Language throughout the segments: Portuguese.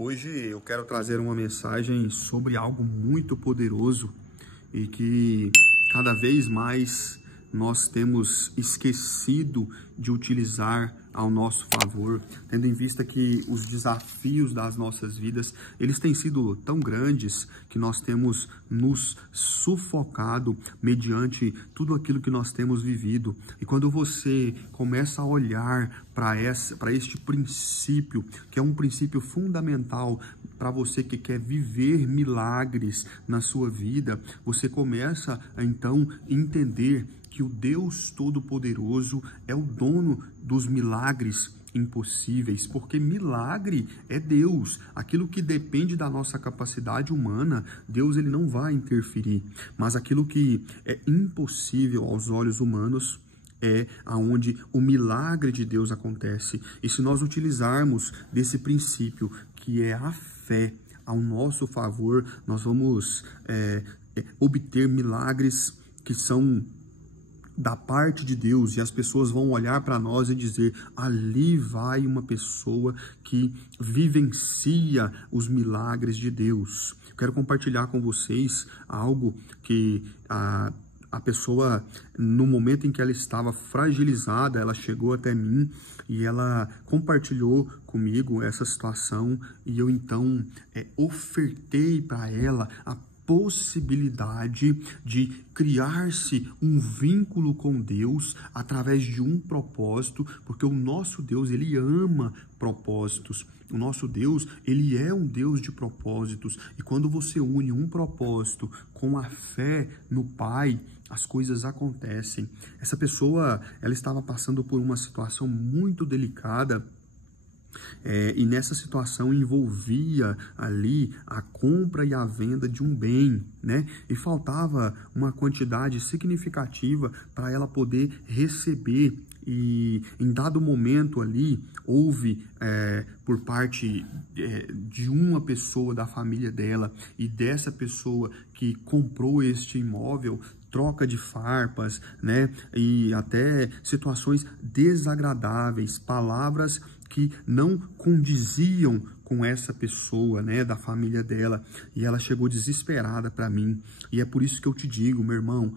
Hoje eu quero trazer uma mensagem sobre algo muito poderoso e que cada vez mais nós temos esquecido de utilizar ao nosso favor, tendo em vista que os desafios das nossas vidas, eles têm sido tão grandes que nós temos nos sufocado mediante tudo aquilo que nós temos vivido. E quando você começa a olhar para este princípio, que é um princípio fundamental para você que quer viver milagres na sua vida, você começa a então entender que o Deus Todo-Poderoso é o dono dos milagres impossíveis, porque milagre é Deus. Aquilo que depende da nossa capacidade humana, Deus ele não vai interferir, mas aquilo que é impossível aos olhos humanos é aonde o milagre de Deus acontece. E se nós utilizarmos desse princípio que é a fé ao nosso favor, nós vamos obter milagres que são da parte de Deus, e as pessoas vão olhar para nós e dizer: ali vai uma pessoa que vivencia os milagres de Deus. Quero compartilhar com vocês algo que a pessoa, no momento em que ela estava fragilizada, ela chegou até mim e ela compartilhou comigo essa situação, e eu então ofertei para ela a possibilidade de criar-se um vínculo com Deus através de um propósito, porque o nosso Deus, ele ama propósitos. O nosso Deus, ele é um Deus de propósitos, e quando você une um propósito com a fé no Pai, as coisas acontecem. Essa pessoa, ela estava passando por uma situação muito delicada, e nessa situação envolvia ali a compra e a venda de um bem, né? E faltava uma quantidade significativa para ela poder receber. E em dado momento ali, houve por parte de uma pessoa da família dela e dessa pessoa que comprou este imóvel, troca de farpas, né? E até situações desagradáveis, palavras que não condiziam com essa pessoa, né, da família dela, e ela chegou desesperada para mim. E é por isso que eu te digo, meu irmão,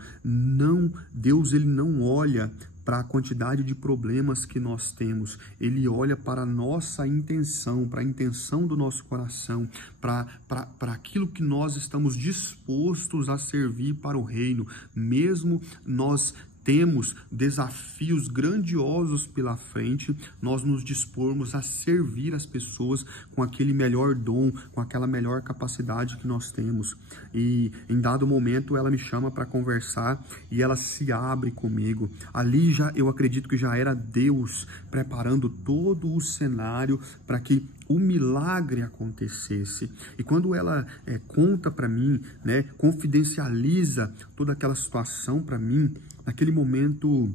Deus ele não olha para a quantidade de problemas que nós temos, ele olha para a nossa intenção, para a intenção do nosso coração, para aquilo que nós estamos dispostos a servir para o reino, mesmo nós temos desafios grandiosos pela frente, nós nos dispormos a servir as pessoas com aquele melhor dom, com aquela melhor capacidade que nós temos. E em dado momento ela me chama para conversar e ela se abre comigo. Ali eu acredito que já era Deus preparando todo o cenário para que o milagre acontecesse. E quando ela conta para mim, né, confidencializa toda aquela situação para mim, naquele momento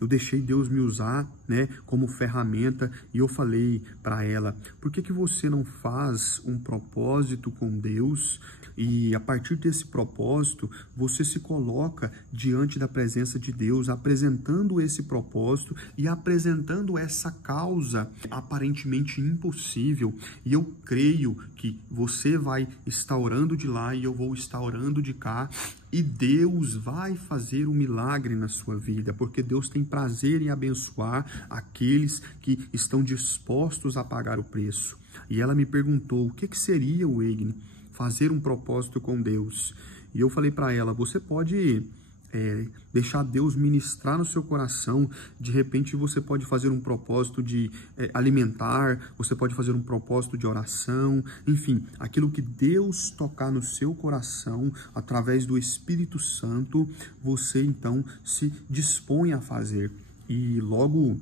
eu deixei Deus me usar, né, como ferramenta, e eu falei para ela: por que você não faz um propósito com Deus e a partir desse propósito você se coloca diante da presença de Deus, apresentando esse propósito e apresentando essa causa aparentemente impossível, e eu creio que você vai estar orando de lá e eu vou estar orando de cá, e Deus vai fazer um milagre na sua vida, porque Deus tem prazer em abençoar aqueles que estão dispostos a pagar o preço. E ela me perguntou: o que seria, Wegner, fazer um propósito com Deus? E eu falei para ela: você pode deixar Deus ministrar no seu coração. De repente você pode fazer um propósito de alimentar, você pode fazer um propósito de oração, enfim, aquilo que Deus tocar no seu coração através do Espírito Santo, você então se dispõe a fazer. E logo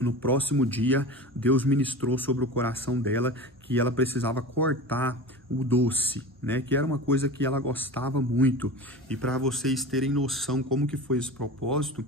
no próximo dia, Deus ministrou sobre o coração dela que ela precisava cortar o doce, né? Que era uma coisa que ela gostava muito. E para vocês terem noção como que foi esse propósito,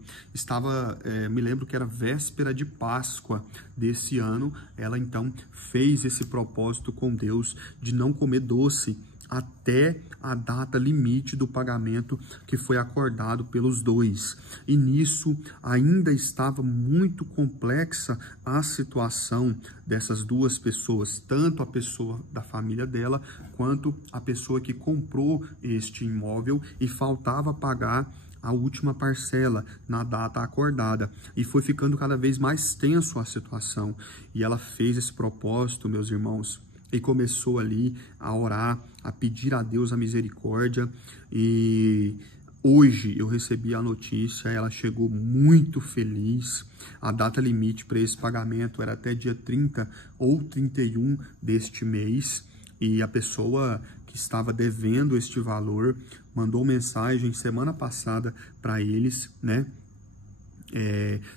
me lembro que era véspera de Páscoa desse ano. Ela então fez esse propósito com Deus de não comer doce até a data limite do pagamento que foi acordado pelos dois. E nisso ainda estava muito complexa a situação dessas duas pessoas, tanto a pessoa da família dela, quanto a pessoa que comprou este imóvel e faltava pagar a última parcela na data acordada. E foi ficando cada vez mais tenso a situação. E ela fez esse propósito, meus irmãos, e começou ali a orar, a pedir a Deus a misericórdia. E hoje eu recebi a notícia, ela chegou muito feliz. A data limite para esse pagamento era até dia 30 ou 31 deste mês. E a pessoa que estava devendo este valor mandou mensagem semana passada para eles, né?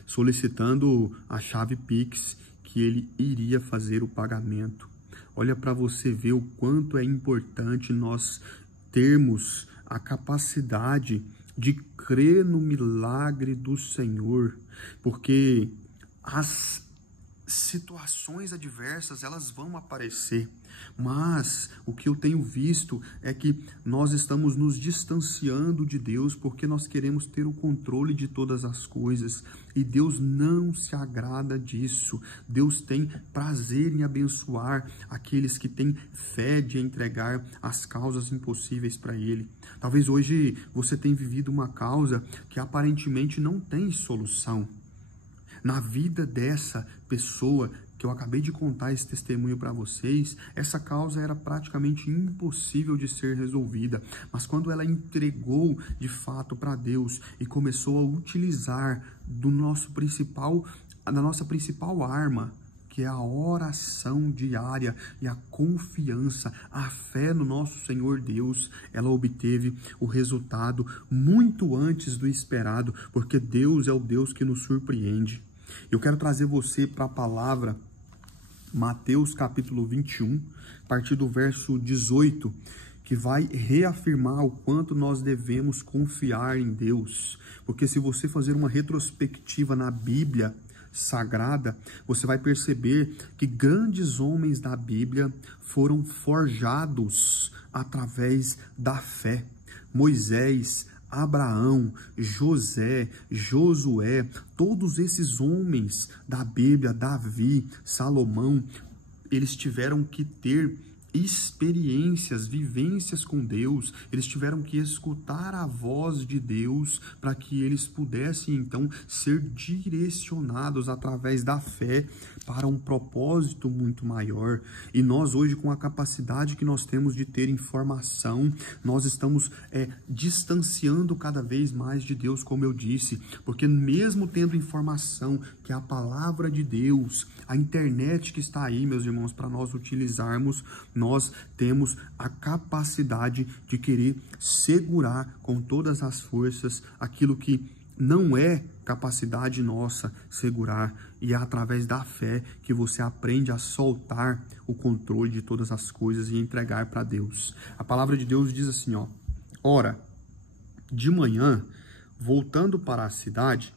Solicitando a chave Pix, que ele iria fazer o pagamento. Olha para você ver o quanto é importante nós termos a capacidade de crer no milagre do Senhor, porque as situações adversas, elas vão aparecer, mas o que eu tenho visto é que nós estamos nos distanciando de Deus porque nós queremos ter o controle de todas as coisas, e Deus não se agrada disso. Deus tem prazer em abençoar aqueles que têm fé de entregar as causas impossíveis para Ele. Talvez hoje você tenha vivido uma causa que aparentemente não tem solução. Na vida dessa pessoa que eu acabei de contar esse testemunho para vocês, essa causa era praticamente impossível de ser resolvida. Mas quando ela entregou de fato para Deus e começou a utilizar da nossa principal arma, que é a oração diária e a confiança, a fé no nosso Senhor Deus, ela obteve o resultado muito antes do esperado, porque Deus é o Deus que nos surpreende. Eu quero trazer você para a palavra Mateus capítulo 21, a partir do verso 18, que vai reafirmar o quanto nós devemos confiar em Deus. Porque se você fazer uma retrospectiva na Bíblia Sagrada, você vai perceber que grandes homens da Bíblia foram forjados através da fé. Moisés, Abraão, José, Josué, todos esses homens da Bíblia, Davi, Salomão, eles tiveram que ter experiências, vivências com Deus, eles tiveram que escutar a voz de Deus para que eles pudessem então ser direcionados através da fé para um propósito muito maior. E nós hoje, com a capacidade que nós temos de ter informação, nós estamos distanciando cada vez mais de Deus, como eu disse, porque mesmo tendo informação, que é a palavra de Deus, a internet que está aí, meus irmãos, para nós utilizarmos, nós temos a capacidade de querer segurar com todas as forças aquilo que não é capacidade nossa segurar, e é através da fé que você aprende a soltar o controle de todas as coisas e entregar para Deus. A palavra de Deus diz assim, ora, de manhã, voltando para a cidade,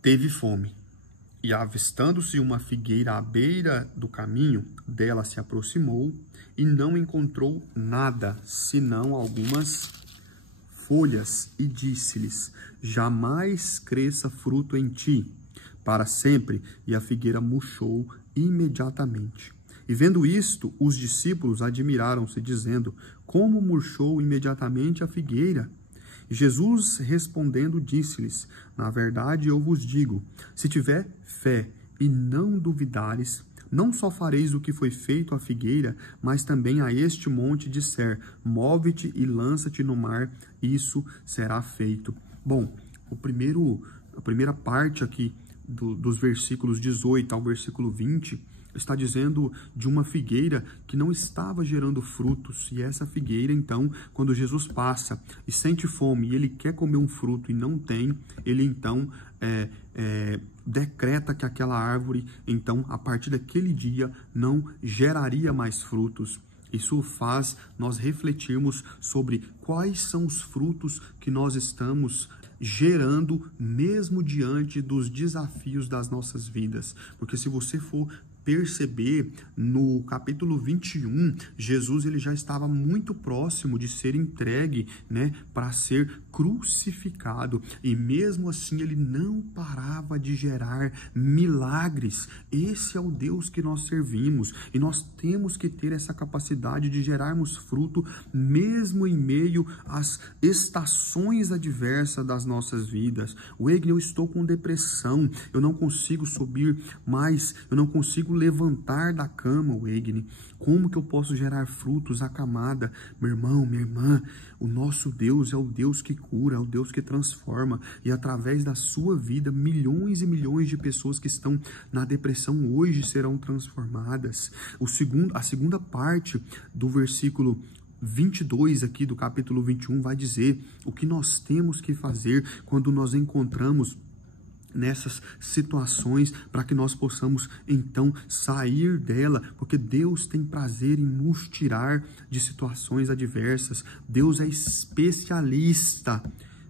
teve fome. E avistando-se uma figueira à beira do caminho, dela se aproximou e não encontrou nada, senão algumas folhas, e disse-lhes, jamais cresça fruto em ti, para sempre. E a figueira murchou imediatamente. E vendo isto, os discípulos admiraram-se, dizendo, como murchou imediatamente a figueira? E Jesus respondendo disse-lhes, na verdade eu vos digo, se tiver fé e não duvidares, não só fareis o que foi feito à figueira, mas também a este monte disser, move-te e lança-te no mar, isso será feito. Bom, a primeira parte aqui dos versículos 18 ao versículo 20, está dizendo de uma figueira que não estava gerando frutos. E essa figueira, então, quando Jesus passa e sente fome e ele quer comer um fruto e não tem, ele então decreta que aquela árvore, então, a partir daquele dia, não geraria mais frutos. Isso faz nós refletirmos sobre quais são os frutos que nós estamos gerando, mesmo diante dos desafios das nossas vidas. Porque se você for perceber, no capítulo 21, Jesus ele já estava muito próximo de ser entregue, né, para ser crucificado, e mesmo assim ele não parava de gerar milagres. Esse é o Deus que nós servimos, e nós temos que ter essa capacidade de gerarmos fruto mesmo em meio às estações adversas das nossas vidas. Wegner, eu estou com depressão, eu não consigo subir mais, eu não consigo levantar da cama, Wegner. Como que eu posso gerar frutos acamada? Meu irmão, minha irmã, o nosso Deus é o Deus que cura, é o Deus que transforma, e através da sua vida, milhões e milhões de pessoas que estão na depressão hoje serão transformadas. A segunda parte do versículo 22 aqui do capítulo 21 vai dizer o que nós temos que fazer quando nós encontramos nessas situações, para que nós possamos então sair dela, porque Deus tem prazer em nos tirar de situações adversas. Deus é especialista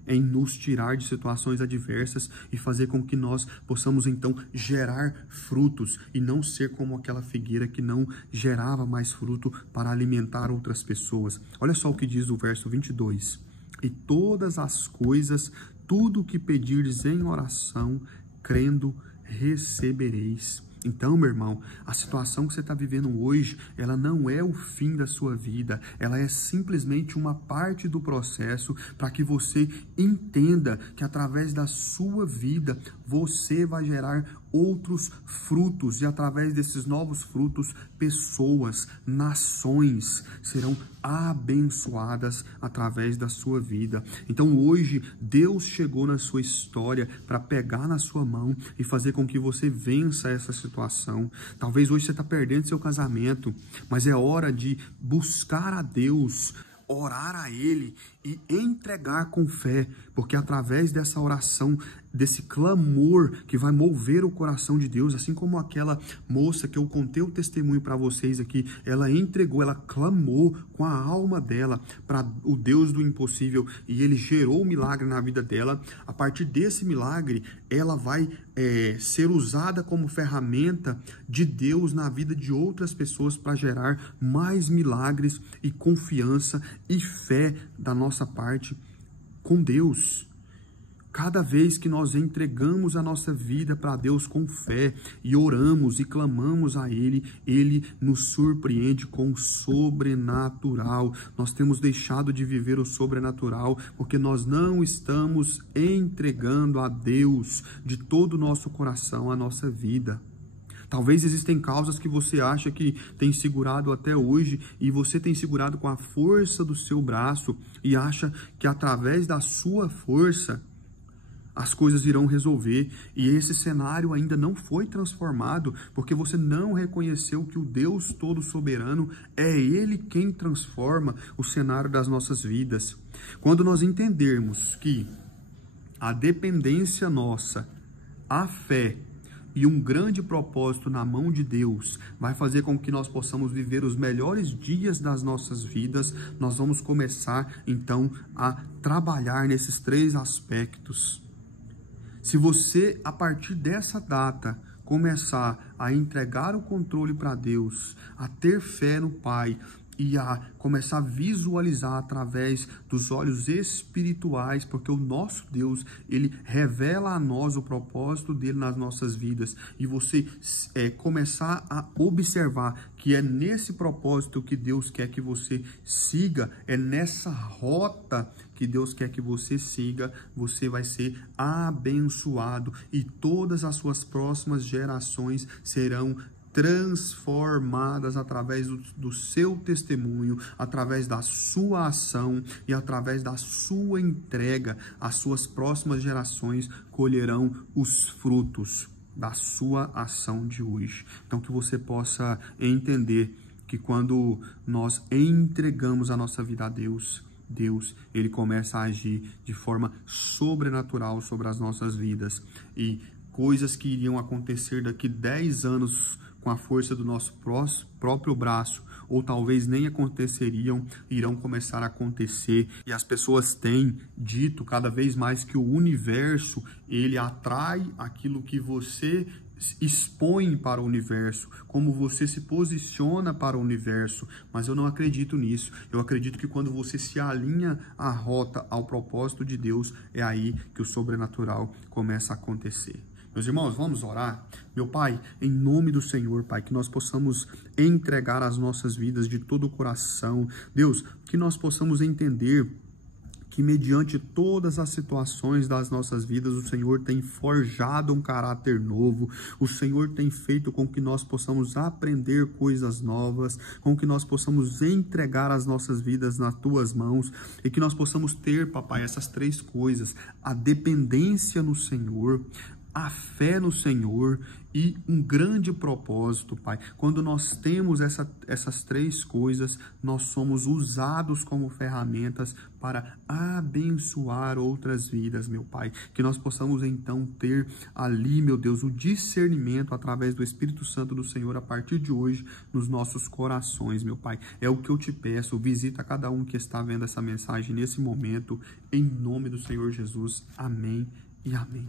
em nos tirar de situações adversas e fazer com que nós possamos então gerar frutos e não ser como aquela figueira que não gerava mais fruto para alimentar outras pessoas. Olha só o que diz o verso 22. E todas as coisas, tudo o que pedirdes em oração, crendo, recebereis. Então, meu irmão, a situação que você está vivendo hoje, ela não é o fim da sua vida, ela é simplesmente uma parte do processo para que você entenda que através da sua vida, você vai gerar outros frutos, e através desses novos frutos, pessoas, nações serão abençoadas através da sua vida. Então hoje Deus chegou na sua história para pegar na sua mão e fazer com que você vença essa situação. Talvez hoje você está perdendo seu casamento, mas é hora de buscar a Deus, orar a Ele e entregar com fé, porque através dessa oração, desse clamor que vai mover o coração de Deus, assim como aquela moça que eu contei o testemunho para vocês aqui, ela entregou, ela clamou com a alma dela para o Deus do impossível, e Ele gerou um milagre na vida dela. A partir desse milagre, ela vai ser usada como ferramenta de Deus na vida de outras pessoas para gerar mais milagres e confiança e fé da nossa parte com Deus. Cada vez que nós entregamos a nossa vida para Deus com fé e oramos e clamamos a Ele, Ele nos surpreende com o sobrenatural. Nós temos deixado de viver o sobrenatural porque nós não estamos entregando a Deus de todo o nosso coração a nossa vida. Talvez existem causas que você acha que tem segurado até hoje, e você tem segurado com a força do seu braço e acha que através da sua força as coisas irão resolver, e esse cenário ainda não foi transformado, porque você não reconheceu que o Deus todo soberano é Ele quem transforma o cenário das nossas vidas. Quando nós entendermos que a dependência nossa, a fé e um grande propósito na mão de Deus vai fazer com que nós possamos viver os melhores dias das nossas vidas, nós vamos começar então a trabalhar nesses três aspectos. Se você, a partir dessa data, começar a entregar o controle para Deus, a ter fé no Pai e a começar a visualizar através dos olhos espirituais, porque o nosso Deus, Ele revela a nós o propósito dele nas nossas vidas, e você começar a observar que é nesse propósito que Deus quer que você siga, é nessa rota que Deus quer que você siga, você vai ser abençoado, e todas as suas próximas gerações serão transformadas através do seu testemunho, através da sua ação e através da sua entrega. As suas próximas gerações colherão os frutos da sua ação de hoje. Então, que você possa entender que quando nós entregamos a nossa vida a Deus, Ele começa a agir de forma sobrenatural sobre as nossas vidas, e coisas que iriam acontecer daqui 10 anos com a força do nosso próprio braço, ou talvez nem aconteceriam, irão começar a acontecer. E as pessoas têm dito cada vez mais que o universo, ele atrai aquilo que você expõe para o universo, como você se posiciona para o universo, mas eu não acredito nisso. Eu acredito que quando você se alinha à rota, ao propósito de Deus, é aí que o sobrenatural começa a acontecer. Meus irmãos, vamos orar? Meu Pai, em nome do Senhor, Pai, que nós possamos entregar as nossas vidas de todo o coração. Deus, que nós possamos entender que mediante todas as situações das nossas vidas, o Senhor tem forjado um caráter novo, o Senhor tem feito com que nós possamos aprender coisas novas, com que nós possamos entregar as nossas vidas nas Tuas mãos, e que nós possamos ter, Papai, essas 3 coisas: a dependência no Senhor, a fé no Senhor e um grande propósito, Pai. Quando nós temos essas 3 coisas, nós somos usados como ferramentas para abençoar outras vidas, meu Pai. Que nós possamos então ter ali, meu Deus, o discernimento através do Espírito Santo do Senhor a partir de hoje nos nossos corações, meu Pai. É o que eu te peço. Visita cada um que está vendo essa mensagem nesse momento, em nome do Senhor Jesus. Amém e amém.